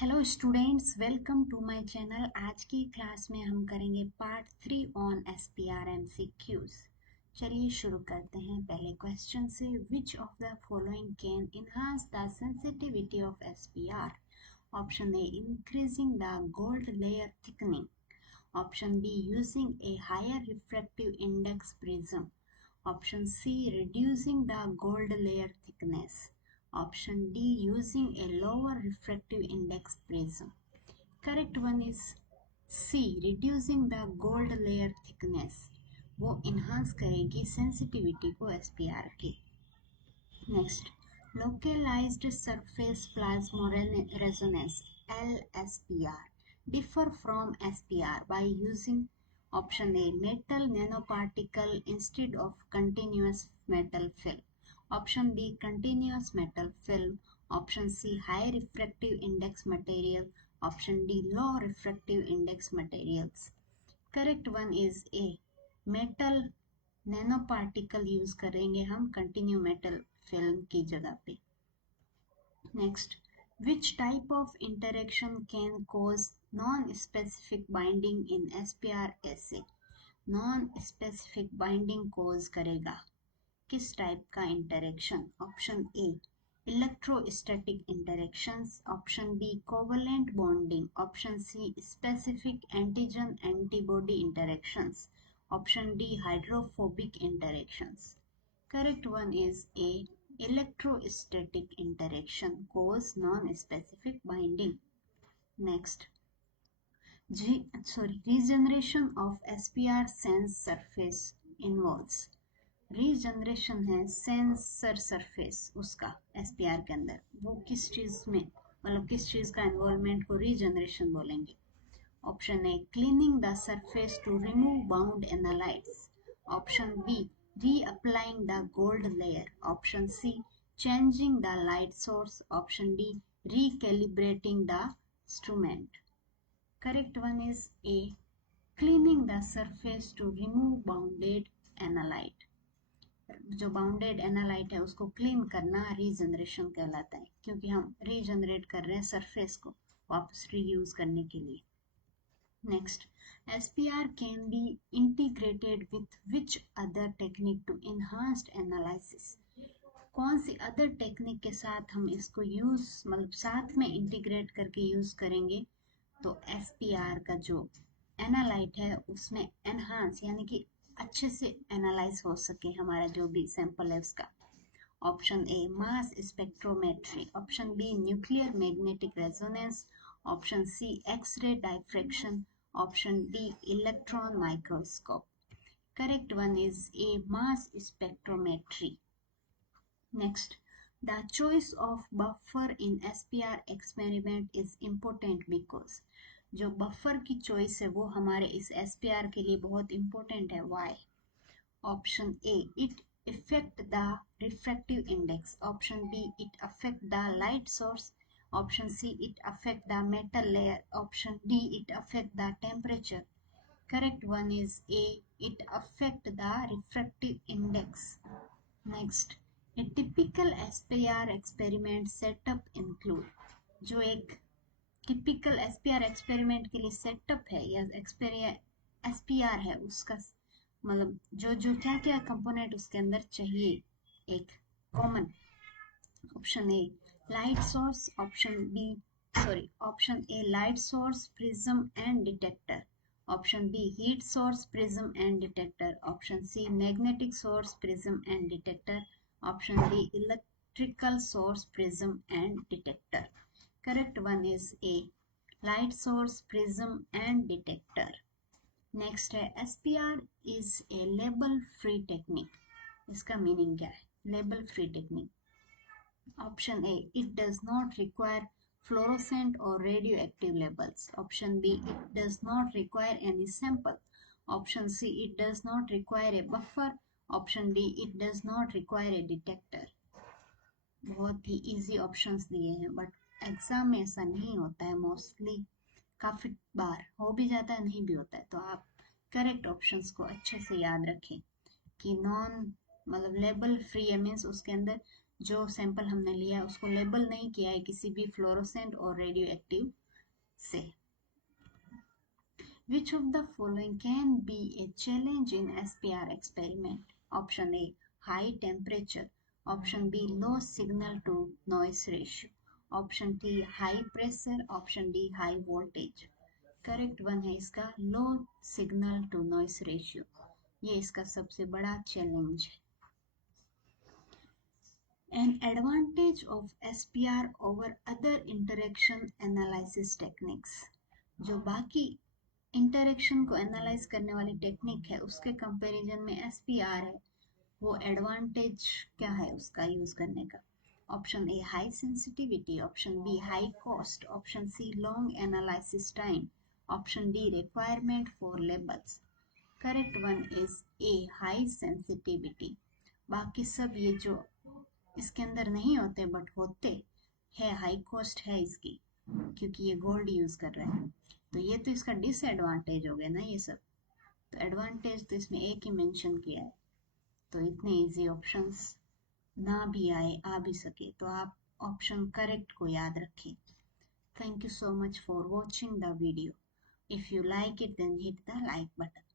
Hello students, welcome to my channel. आज की class में हम करेंगे पार्ट 3 ऑन एसपीआर एमसीक्यूज। चलिए शुरू करते हैं पहले क्वेश्चन से। Which of the following can enhance the sensitivity of SPR? Option A, increasing the gold layer thickening. Option B, using a higher refractive index prism. Option C, reducing the gold layer thickness. Option D, using a lower refractive index prism. Correct one is C, reducing the gold layer thickness. वो enhance करेगी sensitivity को SPR की. Next, localized surface plasmoresonance LSPR differ from SPR by using option A, metal nanoparticle instead of continuous metal film. Option B, continuous metal film. Option C, high refractive index material. Option D, low refractive index materials. Correct one is A, metal nanoparticle use करेंगे हम continue metal film की जगह पे. Next, which type of interaction can cause non-specific binding in SPR assay? Non-specific binding cause करेगा किस type का interaction? Option A, electrostatic interactions. Option B, covalent bonding. Option C, specific antigen antibody interactions. Option D, hydrophobic interactions. Correct one is A, electrostatic interaction cause non-specific binding. Next, regeneration of SPR sense surface involves. Regeneration है sensor surface उसका SPR के अंदर, वो किस चीज में, मतलब किस चीज का इन्वॉल्वमेंट को रीजनरेशन बोलेंगे? Option A, cleaning the surface to remove bound analytes. Option B, reapplying the gold layer. Option C, changing the light source. Option D, recalibrating the instrument. Correct one is A, cleaning the surface to remove bounded analyte. जो bounded analyte है उसको clean करना regeneration कहलाता है, क्योंकि हम regenerate कर रहे हैं सरफेस को वापस रीयूज करने के लिए. Next, SPR can be integrated with which other technique to enhanced analysis? कौन सी अदर टेक्निक के साथ हम इसको यूज, मतलब साथ में इंटीग्रेट करके यूज करेंगे तो SPR का जो एनालाइट है उसमें एनहांस यानी कि अच्छे से एनालाइज हो सके हमारा जो भी सैंपल है उसका. Option A, mass spectrometry. Option B, nuclear magnetic resonance. Option C, X-ray diffraction. Option D, electron microscope. Correct one is A, mass spectrometry. Next, the choice of buffer in SPR experiment is important because. जो buffer की choice है वो हमारे इस SPR के लिए बहुत important है. Why? Option A, it affect the refractive index. Option B, it affect the light source. Option C, it affect the metal layer. Option D, it affect the temperature. Correct one is A, it affect the refractive index. Next, a typical SPR experiment setup include. जो एक typical SPR experiment के लिए setup है या SPR है उसका मतलब जो जो क्या क्या कंपोनेंट उसके अंदर चाहिए एक common. Option A, light source. Option A, light source, prism and detector. Option B, heat source, prism and detector. Option C, magnetic source, prism and detector. Option D, electrical source, prism and detector. Correct one is A, light source, prism and detector. Next है, SPR is a label free technique. इसका meaning क्या है? Label free technique. Option A, it does not require fluorescent और radio active labels. Option B, it does not require any sample. Option C, it does not require a buffer. Option D, it does not require a detector. बहुत ही easy options दिए हैं, but exam में ऐसा नहीं होता है. Mostly काफी बार हो भी जाता है, नहीं भी होता है. तो आप करेक्ट ऑप्शंस को अच्छे से याद रखें कि नॉन मतलब लेबल फ्री है मीन्स उसके अंदर जो सैंपल हमने लिया उसको लेबल नहीं किया है किसी भी फ्लोरोसेंट और रेडियो एक्टिव से। Which of the following can be a challenge in SPR experiment? Option A, high temperature. Option B, low signal to noise ratio. Option C, high pressure. Option D, high voltage. Correct one है इसका low signal to noise ratio, ये इसका सबसे बड़ा challenge है। An advantage of SPR over other interaction analysis techniques, जो बाकी interaction को एनालाइज करने वाली टेक्निक है उसके कंपैरिजन में SPR है, वो एडवांटेज क्या है उसका यूज करने का? Option A high sensitivity, option B high cost, option C long analysis time, option D requirement for labels. Correct one is A high sensitivity. बाकी सब ये जो इसके अंदर नहीं होते बट होते है, हाई कॉस्ट है इसकी क्योंकि ये गोल्ड यूज कर रहे हैं, तो ये तो इसका डिसएडवांटेज हो गया ना ये सब। तो एडवांटेज तो इसमें एक ही मेंशन किया है, तो इतने इजी ऑप्शंस ना भी आए आ भी सके तो आप ऑप्शन करेक्ट को याद रखें। Thank you so much for watching the video. If you like it, then hit the like button.